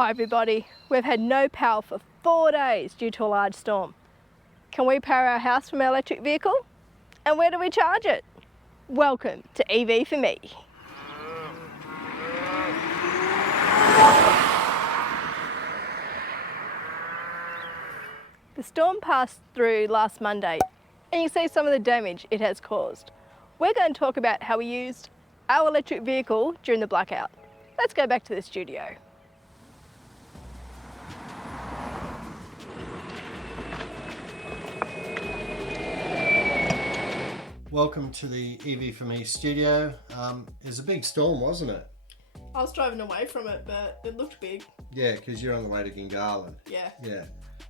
Hi everybody, we've had no power for 4 days due to a large storm. Can we power our house from our electric vehicle? And where do we charge it? Welcome to EV for me. The storm passed through last Monday and you see some of the damage it has caused. We're going to talk about how we used our electric vehicle during the blackout. Let's go back to the studio. Welcome to the EV for me studio. It was a big storm, wasn't it? I was driving away from it, but it looked big. Yeah, because you're on the way to Gingalan. Yeah. Yeah.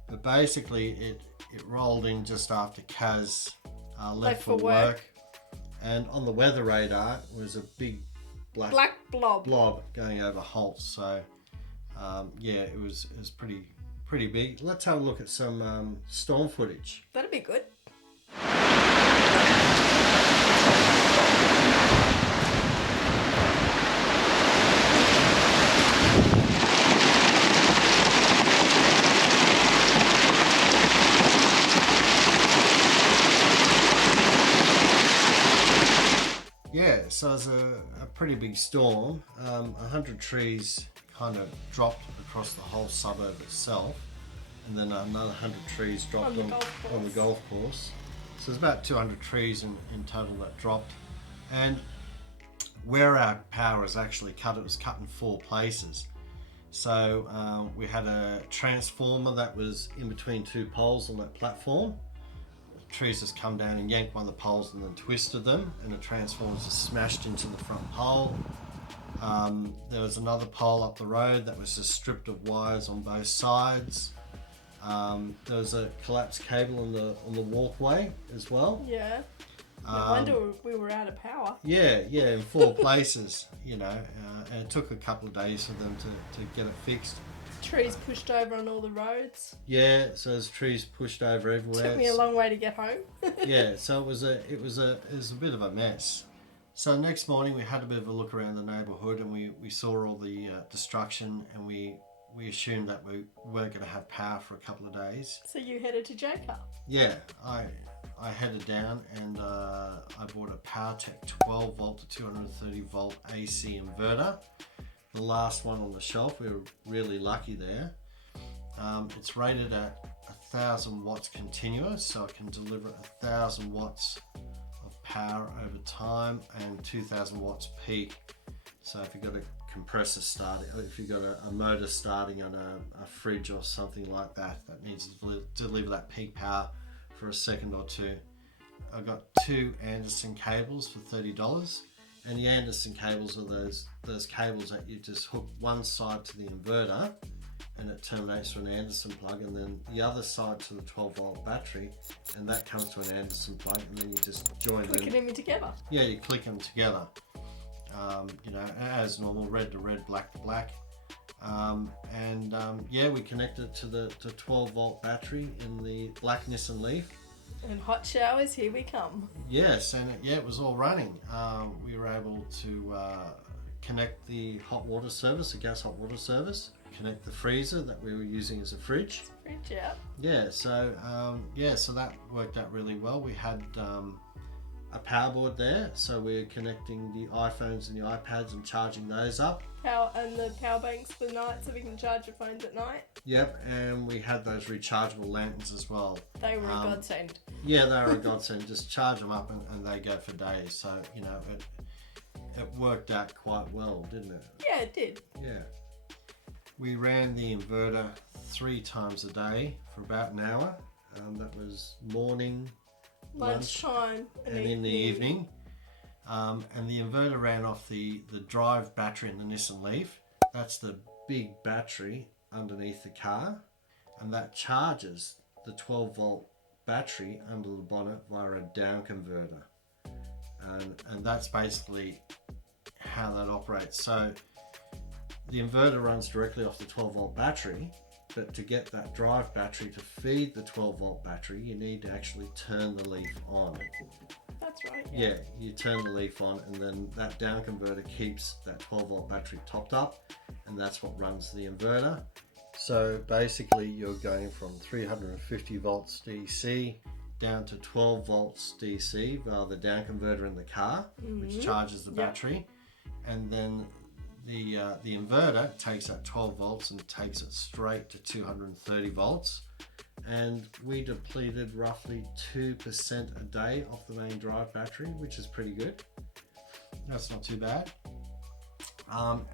But basically it rolled in just after Kaz left for work. And on the weather radar was a big black blob going over Holt. So yeah, it was pretty big. Let's have a look at some storm footage. That'd be good. Yeah, so it was a pretty big storm. 100 trees kind of dropped across the whole suburb itself, and then another 100 trees dropped on the golf course. So there's about 200 trees in total that dropped. And where our power is actually cut, it was cut in 4 places. So we had a transformer that was in between 2 poles on that platform. Trees just come down and yanked one of the poles and then twisted them, and the transformer just smashed into the front pole. There was another pole up the road that was just stripped of wires on both sides. There was a collapsed cable on the walkway as well. Yeah. No wonder we were out of power. Yeah, in 4 places, you know, and it took a couple of days for them to get it fixed. Trees pushed over on all the roads. Yeah, so there's trees pushed over everywhere. Took me a long way to get home. Yeah, so it was a bit of a mess. So next morning we had a bit of a look around the neighbourhood, and we saw all the destruction, and we assumed that we weren't going to have power for a couple of days. So you headed to Joker? Yeah, I headed down and I bought a PowerTech 12 volt to 230 volt AC inverter. The last one on the shelf. We were really lucky there. It's rated at 1,000 watts continuous, so it can deliver 1,000 watts of power over time and 2,000 watts peak. So if you've got a compressor starting, if you've got a motor starting on a fridge or something like that needs to deliver that peak power for a second or two. I got 2 Anderson cables for $30. And the Anderson cables are those cables that you just hook one side to the inverter and it terminates to an Anderson plug, and then the other side to the 12 volt battery, and that comes to an Anderson plug, and then you just join them. Clicking them together. Yeah, you click them together. You know, as normal, red to red, black to black. Yeah, we connected to the 12 volt battery in the black Nissan Leaf. And hot showers, here we come. Yes, and it was all running. We were able to connect the hot water service, the gas hot water service, connect the freezer that we were using as a fridge. Fridge, yeah. Yeah, so that worked out really well. We had a power board there, so we're connecting the iPhones and the iPads and charging those up. And the power banks for night, so we can charge your phones at night. Yep, and we had those rechargeable lanterns as well. They were a godsend. Yeah, they were a godsend. Just charge them up and they go for days. So, you know, it worked out quite well, didn't it? Yeah, it did. Yeah. We ran the inverter 3 times a day for about an hour. That was morning, lunchtime, and in the evening. And the inverter ran off the drive battery in the Nissan Leaf. That's the big battery underneath the car, and that charges the 12 volt battery under the bonnet via a down converter. And that's basically how that operates. So the inverter runs directly off the 12 volt battery, But to get that drive battery to feed the 12-volt battery, you need to actually turn the leaf on. That's right. Yeah, you turn the leaf on, and then that down converter keeps that 12-volt battery topped up, and that's what runs the inverter. So basically you're going from 350 volts DC down to 12 volts DC via the down converter in the car, which charges the battery. And then the inverter takes that 12 volts and takes it straight to 230 volts. And we depleted roughly 2% a day off the main drive battery, which is pretty good. That's not too bad.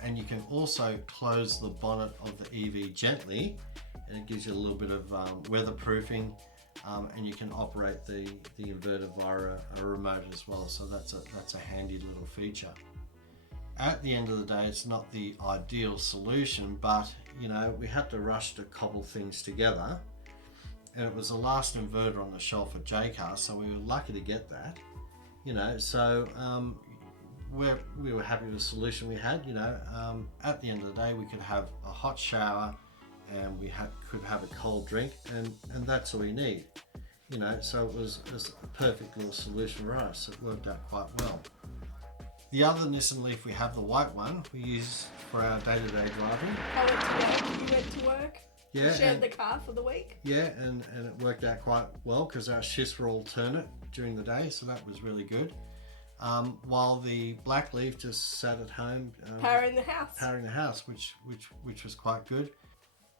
And you can also close the bonnet of the EV gently, and it gives you a little bit of weatherproofing, and you can operate the inverter via a remote as well. So that's a handy little feature. At the end of the day, it's not the ideal solution, but you know, we had to rush to cobble things together, and it was the last inverter on the shelf at Jaycar, so we were lucky to get that. You know, so we were happy with the solution we had. You know, at the end of the day, we could have a hot shower, and we could have a cold drink, and that's all we need. You know, so it was a perfect little solution for us. It worked out quite well. The other Nissan Leaf we have, the white one, we use for our day-to-day driving. I went to work, you went to work, Yeah, shared the car for the week. Yeah, and it worked out quite well because our shifts were alternate during the day, so that was really good. While the black Leaf just sat at home Powering the house. powering the house, which was quite good.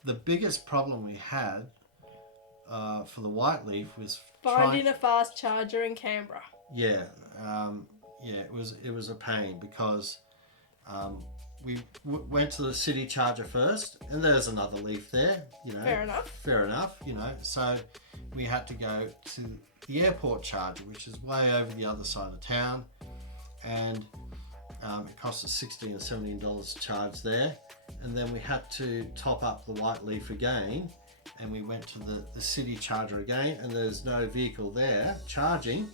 The biggest problem we had for the white Leaf was Finding a fast charger in Canberra. Yeah, it was a pain because we went to the city charger first, and there's another Leaf there. You know, fair enough. You know, so we had to go to the airport charger, which is way over the other side of town, and it cost us $16 or $17 to charge there. And then we had to top up the white Leaf again, and we went to the city charger again, and there's no vehicle there charging.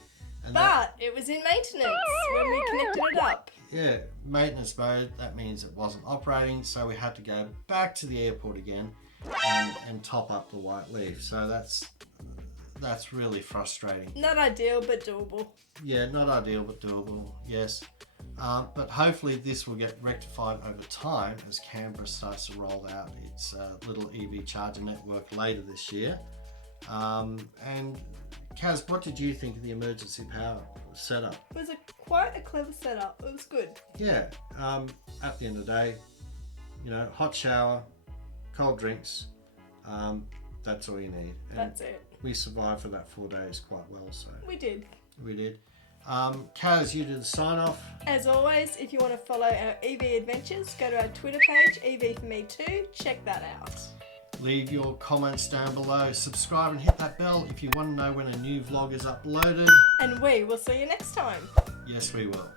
And but it was in maintenance when we connected it up. Yeah, maintenance mode, that means it wasn't operating, so we had to go back to the airport again and top up the white Leaf. So that's really frustrating. Not ideal, but doable. Yeah, not ideal, but doable, yes. But hopefully this will get rectified over time as Canberra starts to roll out its little EV charger network later this year. And Kaz, what did you think of the emergency power setup? It was quite a clever setup. It was good. Yeah, at the end of the day, you know, hot shower, cold drinks, that's all you need. And that's it. We survived for that 4 days quite well, so. We did. We did. Kaz, you did the sign off. As always, if you want to follow our EV adventures, go to our Twitter page, EV for Me Too. Check that out. Leave your comments down below. Subscribe and hit that bell if you want to know when a new vlog is uploaded. And we will see you next time. Yes, we will.